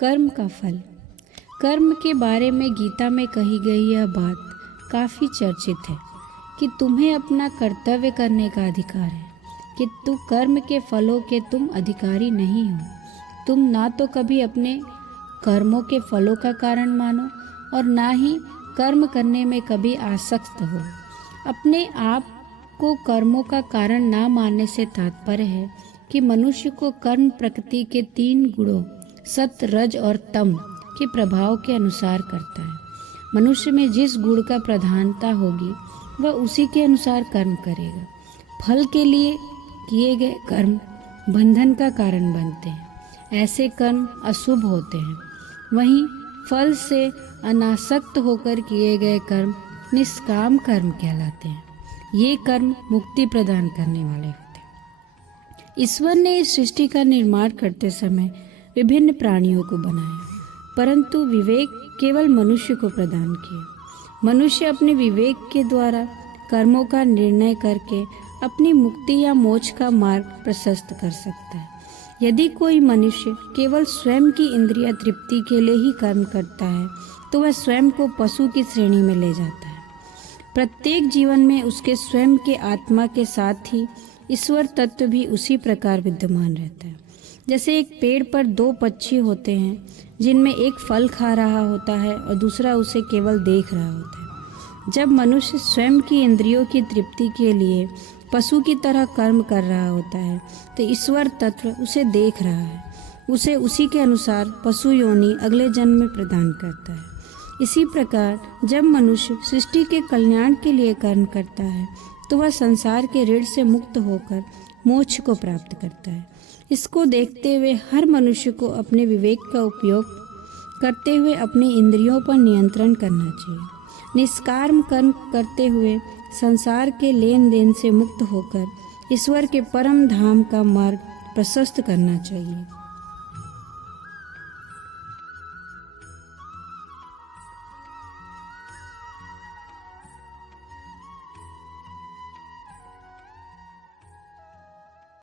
कर्म का फल। कर्म के बारे में गीता में कही गई यह बात काफ़ी चर्चित है कि तुम्हें अपना कर्तव्य करने का अधिकार है, किंतु कर्म के फलों के तुम अधिकारी नहीं हो। तुम ना तो कभी अपने कर्मों के फलों का कारण मानो और ना ही कर्म करने में कभी आसक्त हो। अपने आप को कर्मों का कारण ना मानने से तात्पर्य है कि मनुष्य को कर्म प्रकृति के 3 गुणों सत्व, रज और तम के प्रभाव के अनुसार करता है। मनुष्य में जिस गुण का प्रधानता होगी वह उसी के अनुसार कर्म करेगा। फल के लिए किए गए कर्म बंधन का कारण बनते हैं, ऐसे कर्म अशुभ होते हैं। वहीं फल से अनासक्त होकर किए गए कर्म निष्काम कर्म कहलाते हैं। ये कर्म मुक्ति प्रदान करने वाले होते हैं। ईश्वर ने इस सृष्टि का निर्माण करते समय विभिन्न प्राणियों को बनाया, परंतु विवेक केवल मनुष्य को प्रदान किया। मनुष्य अपने विवेक के द्वारा कर्मों का निर्णय करके अपनी मुक्ति या मोक्ष का मार्ग प्रशस्त कर सकता है। यदि कोई मनुष्य केवल स्वयं की इंद्रिय तृप्ति के लिए ही कर्म करता है तो वह स्वयं को पशु की श्रेणी में ले जाता है। प्रत्येक जीवन में उसके स्वयं के आत्मा के साथ ही ईश्वर तत्व भी उसी प्रकार विद्यमान रहता है। जैसे एक पेड़ पर 2 पक्षी होते हैं, जिनमें एक फल खा रहा होता है और दूसरा उसे केवल देख रहा होता है। जब मनुष्य स्वयं की इंद्रियों की तृप्ति के लिए पशु की तरह कर्म कर रहा होता है तो ईश्वर तत्व उसे देख रहा है, उसे उसी के अनुसार पशु योनि अगले जन्म में प्रदान करता है। इसी प्रकार जब मनुष्य सृष्टि के कल्याण के लिए कर्म करता है तो वह संसार के ऋण से मुक्त होकर मोक्ष को प्राप्त करता है। इसको देखते हुए हर मनुष्य को अपने विवेक का उपयोग करते हुए अपनी इंद्रियों पर नियंत्रण करना चाहिए। निष्काम कर्म करते हुए संसार के लेन देन से मुक्त होकर ईश्वर के परम धाम का मार्ग प्रशस्त करना चाहिए।